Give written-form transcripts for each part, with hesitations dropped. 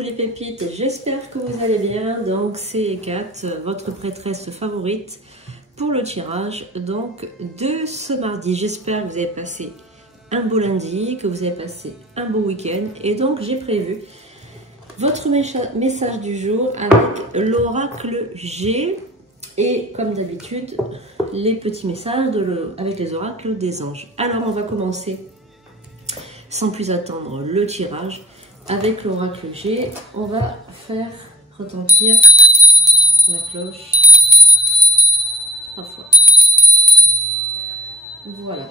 les pépites, j'espère que vous allez bien. Donc c'est Kat, votre prêtresse favorite pour le tirage donc de ce mardi. J'espère que vous avez passé un beau lundi, que vous avez passé un beau week-end. Et donc j'ai prévu votre message du jour avec l'oracle G. Et comme d'habitude, les petits messages avec les oracles des anges. Alors on va commencer sans plus attendre le tirage. Avec l'oracle G, on va faire retentir la cloche 3 fois. Voilà.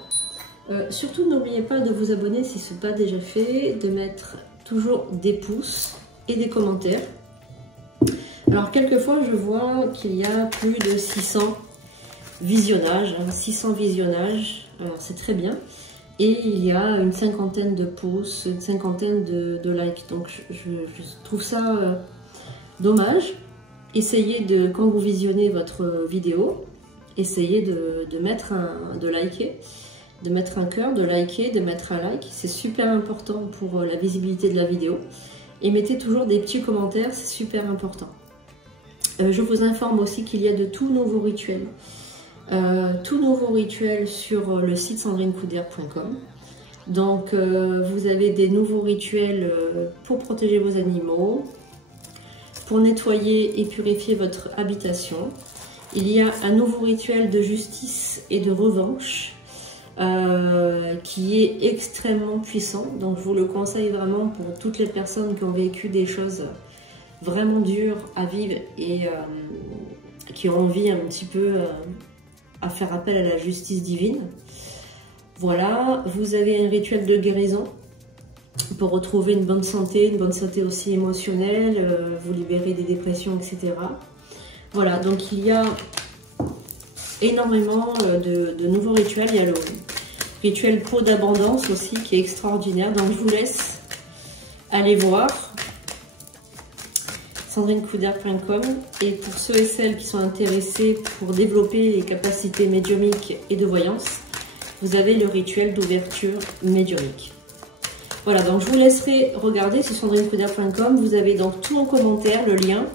Surtout, n'oubliez pas de vous abonner si ce n'est pas déjà fait, de mettre toujours des pouces et des commentaires. Alors, quelquefois, je vois qu'il y a plus de 600 visionnages. 600 visionnages, alors c'est très bien. Et il y a une cinquantaine de pouces, une cinquantaine de likes. Donc je trouve ça dommage. Essayez de, quand vous visionnez votre vidéo, essayez de liker, de mettre un cœur, de liker, de mettre un like. C'est super important pour la visibilité de la vidéo. Et mettez toujours des petits commentaires, c'est super important. Je vous informe aussi qu'il y a de tout nouveaux rituels. Tout nouveau rituel sur le site sandrinecoudert.com. Donc vous avez des nouveaux rituels pour protéger vos animaux, pour nettoyer et purifier votre habitation. Il y a un nouveau rituel de justice et de revanche qui est extrêmement puissant. Donc je vous le conseille vraiment pour toutes les personnes qui ont vécu des choses vraiment dures à vivre et qui ont envie un petit peu à faire appel à la justice divine. Voilà, vous avez un rituel de guérison pour retrouver une bonne santé aussi émotionnelle, vous libérer des dépressions, etc. Voilà, donc il y a énormément de nouveaux rituels. Il y a le rituel peau d'abondance aussi qui est extraordinaire, donc je vous laisse aller voir. sandrinecoudert.com. Et pour ceux et celles qui sont intéressés pour développer les capacités médiumiques et de voyance, vous avez le rituel d'ouverture médiumique. Voilà, donc je vous laisserai regarder sur sandrinecoudert.com. Vous avez donc tout en commentaire, le lien,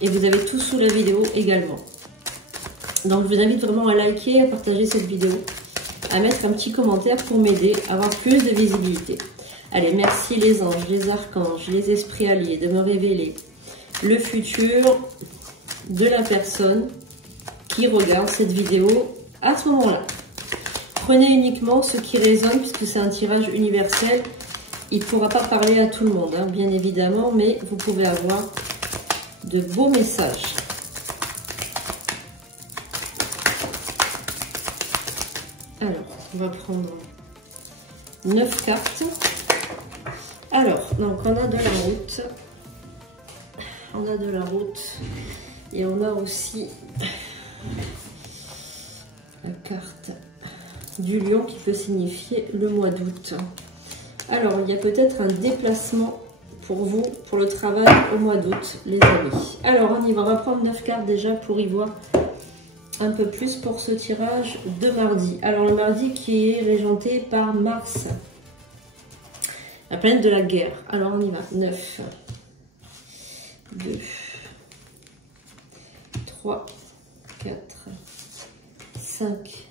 et vous avez tout sous la vidéo également. Donc je vous invite vraiment à liker, à partager cette vidéo, à mettre un petit commentaire pour m'aider à avoir plus de visibilité. Allez, merci les anges, les archanges, les esprits alliés de me révéler le futur de la personne qui regarde cette vidéo à ce moment-là. Prenez uniquement ce qui résonne, puisque c'est un tirage universel. Il ne pourra pas parler à tout le monde, hein, bien évidemment, mais vous pouvez avoir de beaux messages. Alors, on va prendre 9 cartes. Alors, donc on a de la route. On a de la route et on a aussi la carte du lion qui peut signifier le mois d'août. Alors, il y a peut-être un déplacement pour vous, pour le travail au mois d'août, les amis. Alors, on y va. On va prendre 9 cartes déjà pour y voir un peu plus pour ce tirage de mardi. Alors, le mardi qui est régenté par Mars, la planète de la guerre. Alors, on y va. 9. 2, 3, 4, 5,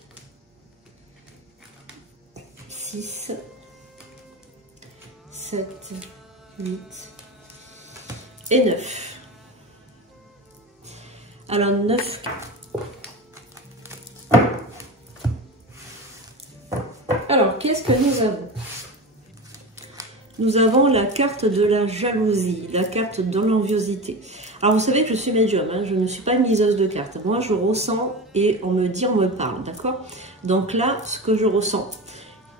6, 7, 8 et 9. Alors 9. Alors, qu'est-ce que nous avons? Nous avons la carte de la jalousie, la carte de l'enviosité. Alors vous savez que je suis médium, hein, je ne suis pas une liseuse de cartes. Moi je ressens et on me dit, on me parle, d'accord? Donc là, ce que je ressens,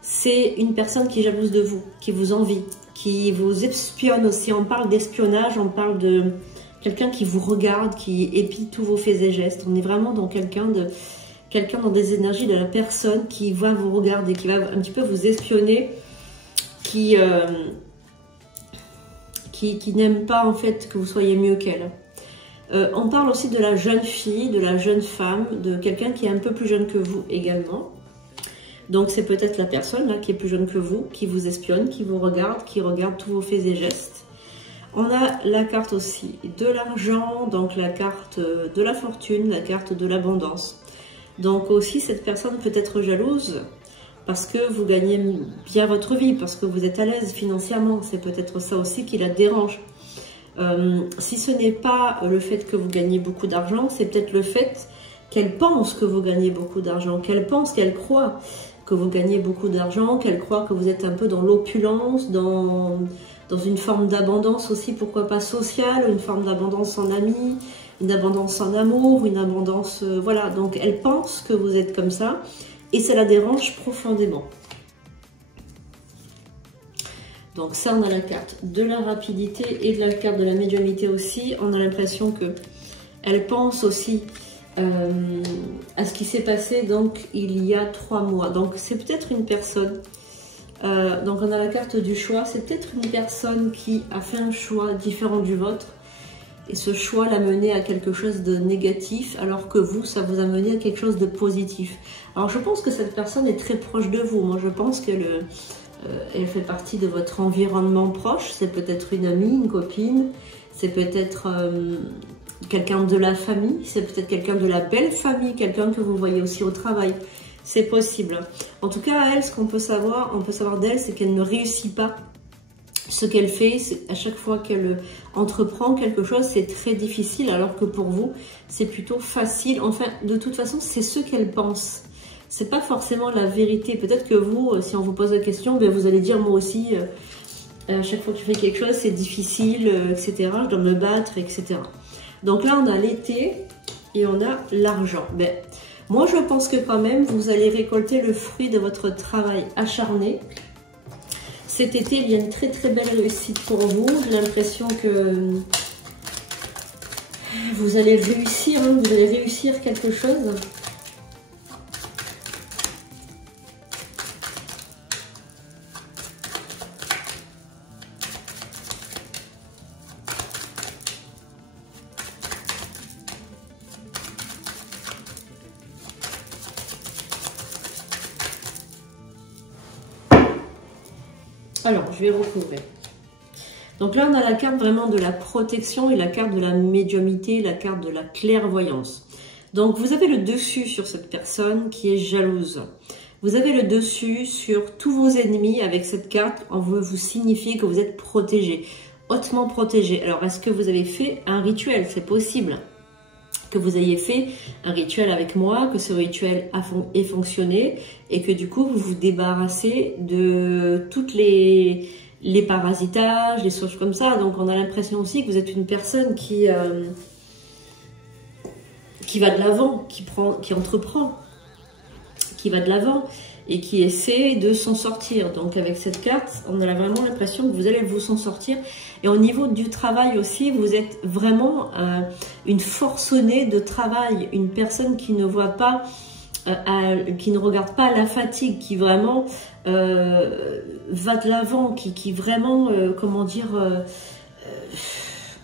c'est une personne qui est jalouse de vous, qui vous envie, qui vous espionne aussi. On parle d'espionnage, on parle de quelqu'un qui vous regarde, qui épie tous vos faits et gestes. On est vraiment dans quelqu'un dans des énergies de la personne qui va vous regarder, qui va un petit peu vous espionner, qui n'aime pas en fait que vous soyez mieux qu'elle. On parle aussi de la jeune fille, de la jeune femme, de quelqu'un qui est un peu plus jeune que vous également. Donc c'est peut-être la personne là qui est plus jeune que vous, qui vous espionne, qui vous regarde, qui regarde tous vos faits et gestes. On a la carte aussi de l'argent, donc la carte de la fortune, la carte de l'abondance. Donc aussi, cette personne peut être jalouse parce que vous gagnez bien votre vie, parce que vous êtes à l'aise financièrement. C'est peut-être ça aussi qui la dérange. Si ce n'est pas le fait que vous gagnez beaucoup d'argent, c'est peut-être le fait qu'elle pense que vous gagnez beaucoup d'argent, qu'elle pense, qu'elle croit que vous gagnez beaucoup d'argent, qu'elle croit que vous êtes un peu dans l'opulence, dans une forme d'abondance aussi, pourquoi pas sociale, une forme d'abondance en amis, une abondance en amour, une abondance... voilà, donc elle pense que vous êtes comme ça et ça la dérange profondément. Donc ça, on a la carte de la rapidité et de la carte de la médiumnité aussi. On a l'impression que elle pense aussi à ce qui s'est passé donc il y a 3 mois. Donc c'est peut-être une personne... donc on a la carte du choix. C'est peut-être une personne qui a fait un choix différent du vôtre. Et ce choix l'a mené à quelque chose de négatif, alors que vous, ça vous a mené à quelque chose de positif. Alors je pense que cette personne est très proche de vous. Moi je pense qu'elle elle fait partie de votre environnement proche. C'est peut-être une amie, une copine. C'est peut-être quelqu'un de la famille. C'est peut-être quelqu'un de la belle famille. Quelqu'un que vous voyez aussi au travail. C'est possible. En tout cas, elle, ce qu'on peut savoir, d'elle, c'est qu'elle ne réussit pas. Ce qu'elle fait, à chaque fois qu'elle entreprend quelque chose, c'est très difficile, alors que pour vous, c'est plutôt facile. Enfin, de toute façon, c'est ce qu'elle pense. C'est pas forcément la vérité. Peut-être que vous, si on vous pose la question, ben vous allez dire, moi aussi, à chaque fois que je fais quelque chose, c'est difficile, etc. Je dois me battre, etc. Donc là, on a l'été et on a l'argent. Ben, moi, je pense que quand même, vous allez récolter le fruit de votre travail acharné. Cet été, il y a une très très belle réussite pour vous. J'ai l'impression que vous allez réussir, hein, vous allez réussir quelque chose. Alors, je vais recouvrir. Donc là, on a la carte vraiment de la protection et la carte de la médiumnité, la carte de la clairvoyance. Donc, vous avez le dessus sur cette personne qui est jalouse. Vous avez le dessus sur tous vos ennemis avec cette carte. On veut vous signifier que vous êtes protégé, hautement protégé. Alors, est-ce que vous avez fait un rituel? C'est possible que vous ayez fait un rituel avec moi, que ce rituel ait fonctionné et que du coup vous vous débarrassez de toutes les parasitages, les choses comme ça. Donc on a l'impression aussi que vous êtes une personne qui va de l'avant, qui entreprend, qui va de l'avant et qui essaie de s'en sortir. Donc avec cette carte, on a vraiment l'impression que vous allez vous en sortir. Et au niveau du travail aussi, vous êtes vraiment une forcenée de travail, une personne qui ne voit pas, qui ne regarde pas la fatigue, qui vraiment va de l'avant, qui vraiment, comment dire,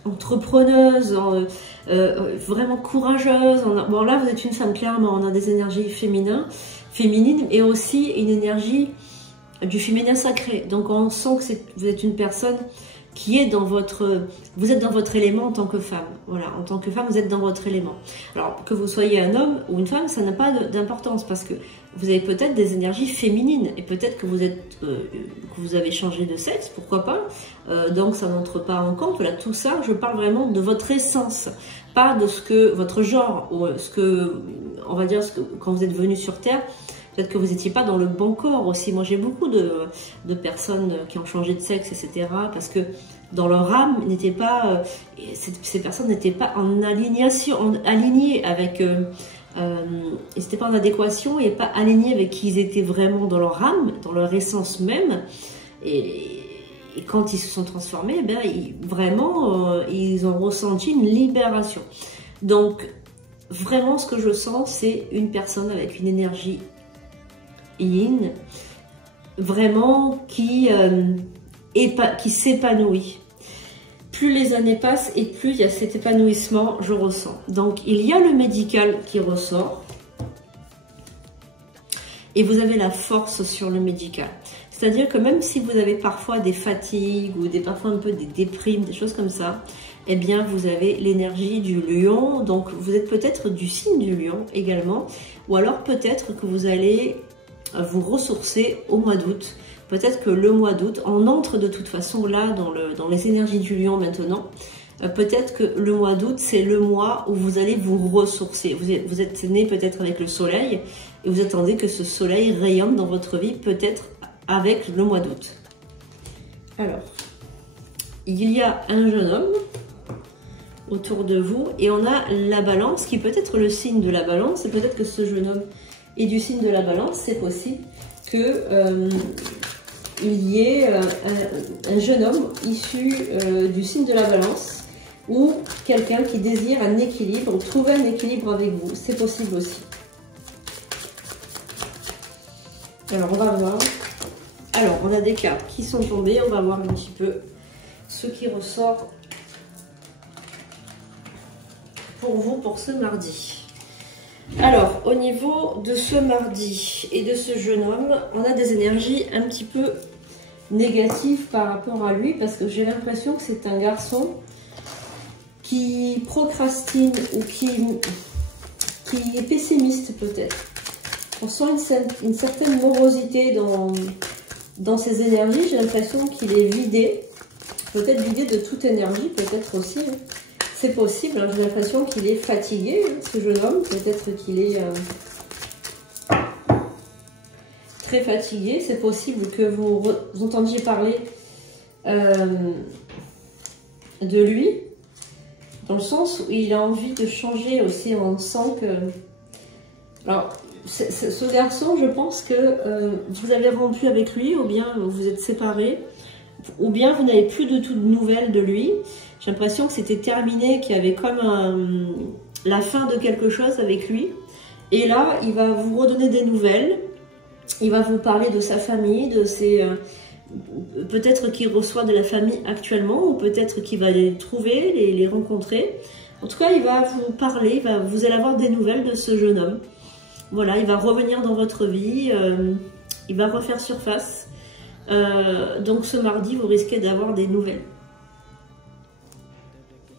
entrepreneuse, vraiment courageuse. Bon là, vous êtes une femme, clairement, on a des énergies féminines et aussi une énergie du féminin sacré. Donc on sent que vous êtes une personne qui est dans votre... Vous êtes dans votre élément en tant que femme. Voilà, en tant que femme, vous êtes dans votre élément. Alors, que vous soyez un homme ou une femme, ça n'a pas d'importance parce que vous avez peut-être des énergies féminines et peut-être que vous avez changé de sexe, pourquoi pas. Donc, ça n'entre pas en compte. Voilà, tout ça, je parle vraiment de votre essence, pas de ce que votre genre ou ce que, on va dire, quand vous êtes venu sur Terre. Peut-être que vous n'étiez pas dans le bon corps aussi. Moi, j'ai beaucoup de personnes qui ont changé de sexe, etc. Parce que dans leur âme, n'était pas, ces personnes n'étaient pas en alignées avec... ils n'étaient pas en adéquation et pas alignés avec qui ils étaient vraiment dans leur âme, dans leur essence même. Et quand ils se sont transformés, eh bien, vraiment, ils ont ressenti une libération. Donc, vraiment, ce que je sens, c'est une personne avec une énergie yin, vraiment qui s'épanouit. Plus les années passent et plus il y a cet épanouissement, je ressens. Donc il y a le médical qui ressort et vous avez la force sur le médical. C'est-à-dire que même si vous avez parfois des fatigues ou parfois un peu des déprimes, des choses comme ça, eh bien vous avez l'énergie du lion, donc vous êtes peut-être du signe du lion également, ou alors peut-être que vous allez vous ressourcer au mois d'août. Peut-être que le mois d'août, on entre de toute façon là dans les énergies du lion maintenant. Peut-être que le mois d'août, c'est le mois où vous allez vous ressourcer. Vous êtes né peut-être avec le soleil et vous attendez que ce soleil rayonne dans votre vie, peut-être avec le mois d'août. Alors, il y a un jeune homme autour de vous et on a la balance qui peut être le signe de la balance et peut-être que ce jeune homme est du signe de la balance. C'est possible que il y ait un jeune homme issu du signe de la balance ou quelqu'un qui désire un équilibre, trouver un équilibre avec vous. C'est possible aussi. Alors, on va voir. Alors, on a des cartes qui sont tombées. On va voir un petit peu ce qui ressort pour vous pour ce mardi. Alors, au niveau de ce mardi et de ce jeune homme, on a des énergies un petit peu négatives par rapport à lui parce que j'ai l'impression que c'est un garçon qui procrastine ou qui est pessimiste peut-être. On sent une certaine morosité dans ses énergies. J'ai l'impression qu'il est vidé, peut-être vidé de toute énergie, peut-être aussi. Hein. C'est possible, hein. J'ai l'impression qu'il est fatigué, hein, ce jeune homme. Peut-être qu'il est très fatigué. C'est possible que vous entendiez parler de lui. Dans le sens où il a envie de changer aussi, on sent que... Alors, ce garçon, je pense que vous avez rompu avec lui, ou bien vous êtes séparés, ou bien vous n'avez plus de toutes nouvelles de lui. J'ai l'impression que c'était terminé, qu'il y avait comme la fin de quelque chose avec lui. Et là, il va vous redonner des nouvelles, il va vous parler de sa famille, de ses... peut-être qu'il reçoit de la famille actuellement, ou peut-être qu'il va les trouver, les rencontrer. En tout cas, il va vous parler, vous allez avoir des nouvelles de ce jeune homme. Voilà, il va revenir dans votre vie, il va refaire surface. Donc ce mardi, vous risquez d'avoir des nouvelles.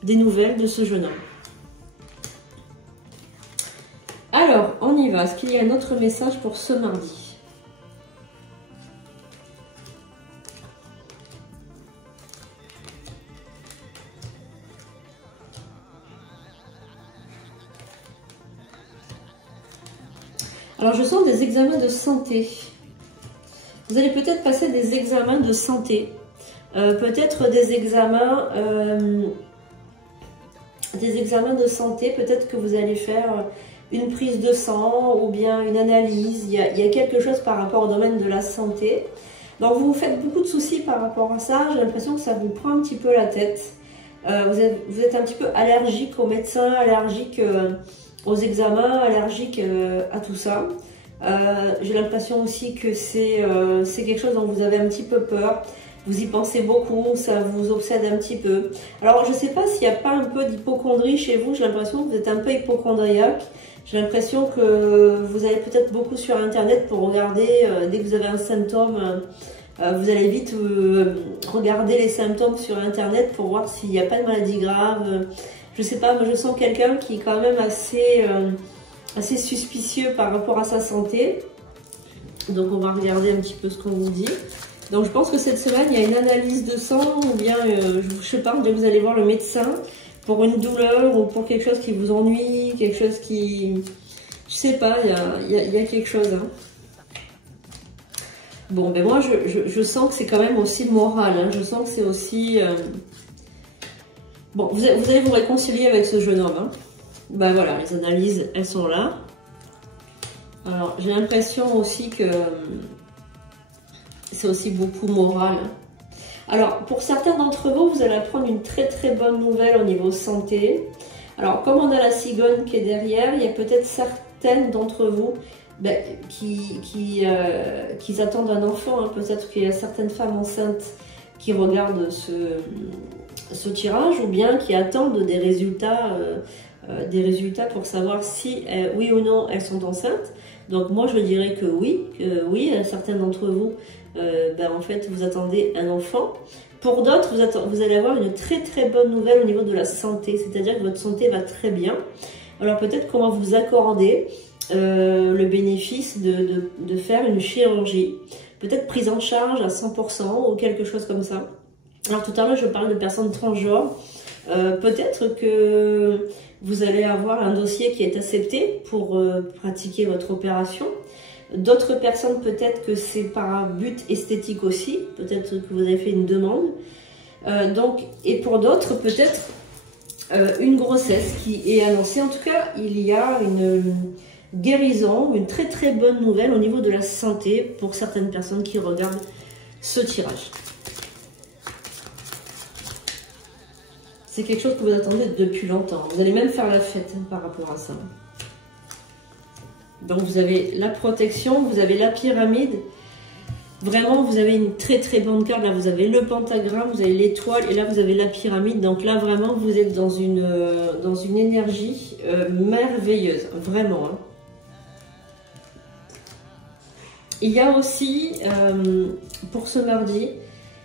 Des nouvelles de ce jeune homme. Alors, on y va. Est-ce qu'il y a un autre message pour ce mardi ? Alors, je sens des examens de santé. Vous allez peut-être passer des examens de santé. Peut-être des examens de santé. Peut-être que vous allez faire une prise de sang ou bien une analyse. Il y a quelque chose par rapport au domaine de la santé. Donc, vous vous faites beaucoup de soucis par rapport à ça. J'ai l'impression que ça vous prend un petit peu la tête. Vous êtes un petit peu allergique aux médecins, allergique... aux examens, allergiques à tout ça. J'ai l'impression aussi que c'est quelque chose dont vous avez un petit peu peur. Vous y pensez beaucoup, ça vous obsède un petit peu. Alors, je ne sais pas s'il n'y a pas un peu d'hypocondrie chez vous. J'ai l'impression que vous êtes un peu hypocondriaque. J'ai l'impression que vous allez peut-être beaucoup sur Internet pour regarder, dès que vous avez un symptôme, vous allez vite regarder les symptômes sur Internet pour voir s'il n'y a pas de maladie grave. Je sais pas, moi je sens quelqu'un qui est quand même assez suspicieux par rapport à sa santé. Donc on va regarder un petit peu ce qu'on vous dit. Donc je pense que cette semaine, il y a une analyse de sang ou bien, je sais pas, vous allez voir le médecin pour une douleur ou pour quelque chose qui vous ennuie, quelque chose qui... Je sais pas, il y a quelque chose. Hein. Bon, ben moi je sens que c'est quand même aussi moral. Hein. Je sens que c'est aussi... Bon, vous allez vous réconcilier avec ce jeune homme. Hein. Ben voilà, les analyses, elles sont là. Alors, j'ai l'impression aussi que c'est aussi beaucoup moral. Alors, pour certains d'entre vous, vous allez apprendre une très très bonne nouvelle au niveau santé. Alors, comme on a la cigogne qui est derrière, il y a peut-être certaines d'entre vous qui attendent un enfant. Hein. Peut-être qu'il y a certaines femmes enceintes qui regardent ce tirage ou bien qui attendent des résultats pour savoir si oui ou non elles sont enceintes. Donc moi je dirais que oui, certains d'entre vous, en fait vous attendez un enfant. Pour d'autres, vous allez avoir une très très bonne nouvelle au niveau de la santé, c'est-à-dire que votre santé va très bien. Alors peut-être qu'on va vous accorder le bénéfice de faire une chirurgie, peut-être prise en charge à 100% ou quelque chose comme ça. Alors tout à l'heure je parle de personnes transgenres, peut-être que vous allez avoir un dossier qui est accepté pour pratiquer votre opération. D'autres personnes, peut-être que c'est par but esthétique aussi, peut-être que vous avez fait une demande. Et pour d'autres, peut-être une grossesse qui est annoncée. En tout cas, il y a une guérison, une très très bonne nouvelle au niveau de la santé pour certaines personnes qui regardent ce tirage. C'est quelque chose que vous attendez depuis longtemps. Vous allez même faire la fête par rapport à ça. Donc vous avez la protection, vous avez la pyramide. Vraiment, vous avez une très très bonne carte. Là, vous avez le pentagramme, vous avez l'étoile et là, vous avez la pyramide. Donc là, vraiment, vous êtes dans une énergie merveilleuse. Vraiment. Hein. Il y a aussi, pour ce mardi,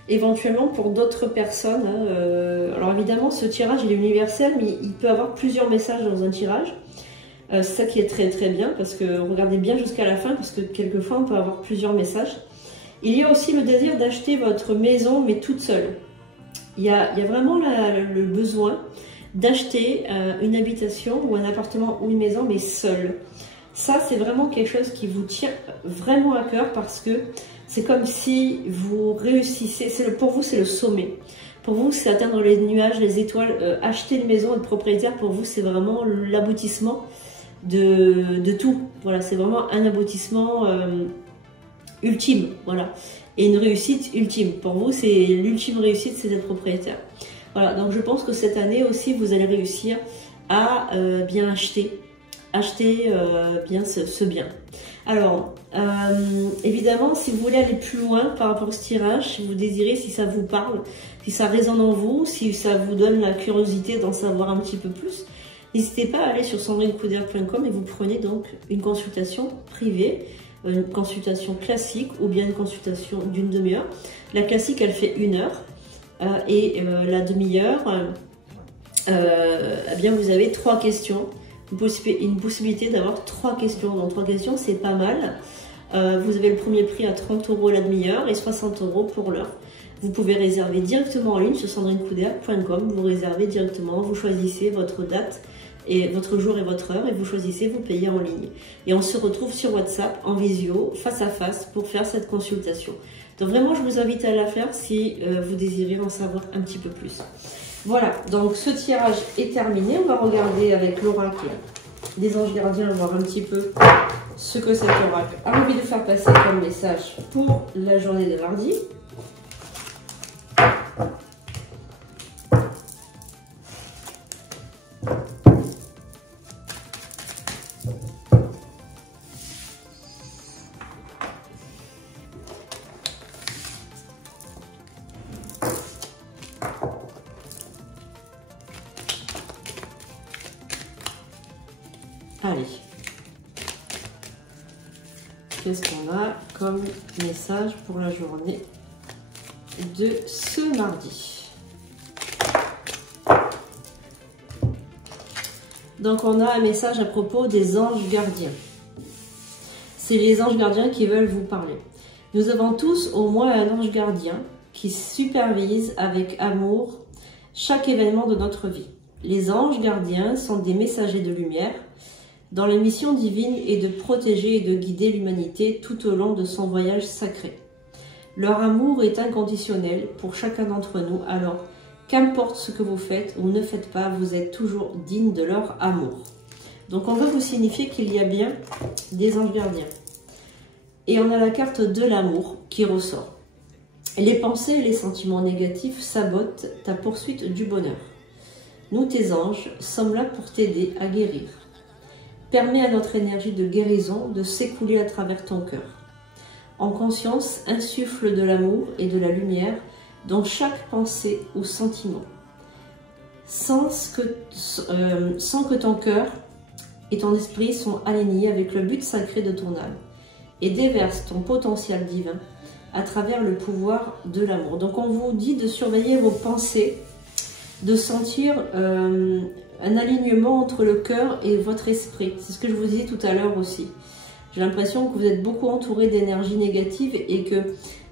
éventuellement pour d'autres personnes. Hein, alors évidemment, ce tirage, il est universel, mais il peut avoir plusieurs messages dans un tirage. C'est ça qui est très très bien, parce que regardez bien jusqu'à la fin, parce que quelquefois on peut avoir plusieurs messages. Il y a aussi le désir d'acheter votre maison, mais toute seule. Il y a vraiment le besoin d'acheter une habitation ou un appartement ou une maison, mais seule. Ça, c'est vraiment quelque chose qui vous tient vraiment à cœur, parce que c'est comme si vous réussissez. Pour vous, c'est le sommet. Pour vous, c'est atteindre les nuages, les étoiles. Acheter une maison, être propriétaire, pour vous, c'est vraiment l'aboutissement de tout. Voilà, c'est vraiment un aboutissement ultime, voilà, et une réussite ultime. Pour vous, c'est l'ultime réussite, c'est d'être propriétaire. Voilà, donc je pense que cette année aussi, vous allez réussir à bien acheter bien ce bien. Alors, évidemment, si vous voulez aller plus loin par rapport à ce tirage, si vous désirez, si ça vous parle, si ça résonne en vous, si ça vous donne la curiosité d'en savoir un petit peu plus, n'hésitez pas à aller sur sandrinecoudert.com et vous prenez donc une consultation privée, une consultation classique ou bien une consultation d'une demi-heure. La classique, elle fait 1 heure et la demi-heure, eh bien vous avez 3 questions. Une possibilité d'avoir 3 questions. Donc 3 questions, c'est pas mal. Vous avez le premier prix à 30 € la demi-heure et 60 € pour l'heure. Vous pouvez réserver directement en ligne sur sandrinecoudert.com. Vous réservez directement, vous choisissez votre date et votre jour et votre heure et vous choisissez, vous payez en ligne. Et on se retrouve sur WhatsApp en visio, face à face, pour faire cette consultation. Donc vraiment, je vous invite à la faire si vous désirez en savoir un petit peu plus. Voilà, donc ce tirage est terminé. On va regarder avec l'oracle des anges gardiens, voir un petit peu ce que cet oracle a envie de faire passer comme message pour la journée de mardi. Allez, qu'est-ce qu'on a comme message pour la journée de ce mardi? Donc on a un message à propos des anges gardiens. C'est les anges gardiens qui veulent vous parler. Nous avons tous au moins un ange gardien qui supervise avec amour chaque événement de notre vie. Les anges gardiens sont des messagers de lumière dont la mission divine est de protéger et de guider l'humanité tout au long de son voyage sacré. Leur amour est inconditionnel pour chacun d'entre nous, alors qu'importe ce que vous faites ou ne faites pas, vous êtes toujours digne de leur amour. Donc on veut vous signifier qu'il y a bien des anges gardiens. Et on a la carte de l'amour qui ressort. Les pensées et les sentiments négatifs sabotent ta poursuite du bonheur. Nous, tes anges, sommes là pour t'aider à guérir. Permets à notre énergie de guérison de s'écouler à travers ton cœur. En conscience, insuffle de l'amour et de la lumière dans chaque pensée ou sentiment. Sans que ton cœur et ton esprit sont alignés avec le but sacré de ton âme et déverse ton potentiel divin à travers le pouvoir de l'amour. Donc on vous dit de surveiller vos pensées, de sentir un alignement entre le cœur et votre esprit. C'est ce que je vous disais tout à l'heure aussi. J'ai l'impression que vous êtes beaucoup entouré d'énergies négatives et que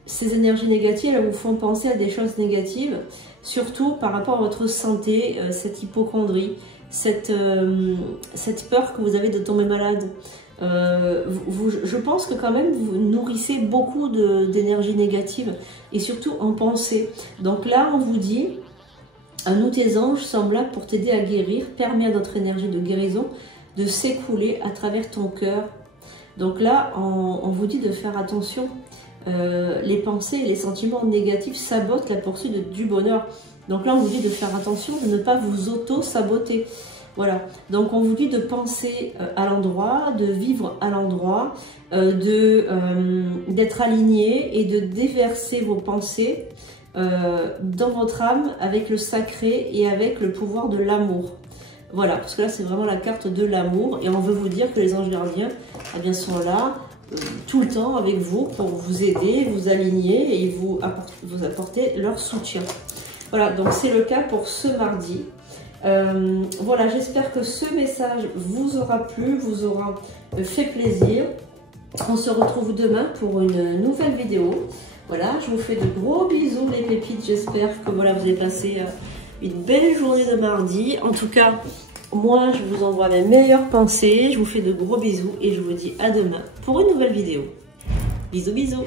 ces énergies négatives, elles vous font penser à des choses négatives, surtout par rapport à votre santé, cette hypocondrie, cette peur que vous avez de tomber malade. Je pense que quand même vous nourrissez beaucoup d'énergie négative et surtout en pensée. Donc là on vous dit, nous tes anges sommes là pour t'aider à guérir, permet à notre énergie de guérison de s'écouler à travers ton cœur. Donc là on vous dit de faire attention, les pensées et les sentiments négatifs sabotent la poursuite du bonheur. Donc là on vous dit de faire attention, de ne pas vous auto-saboter. Voilà, donc on vous dit de penser à l'endroit, de vivre à l'endroit, d'être aligné et de déverser vos pensées dans votre âme avec le sacré et avec le pouvoir de l'amour. Voilà, parce que là c'est vraiment la carte de l'amour et on veut vous dire que les anges gardiens eh bien, sont là tout le temps avec vous pour vous aider, vous aligner et vous apporter leur soutien. Voilà, donc c'est le cas pour ce mardi. Voilà, j'espère que ce message vous aura plu, vous aura fait plaisir. On se retrouve demain pour une nouvelle vidéo. Voilà, je vous fais de gros bisous les pépites. J'espère que voilà, vous avez passé une belle journée de mardi. En tout cas, moi je vous envoie mes meilleures pensées. Je vous fais de gros bisous et je vous dis à demain pour une nouvelle vidéo. Bisous bisous.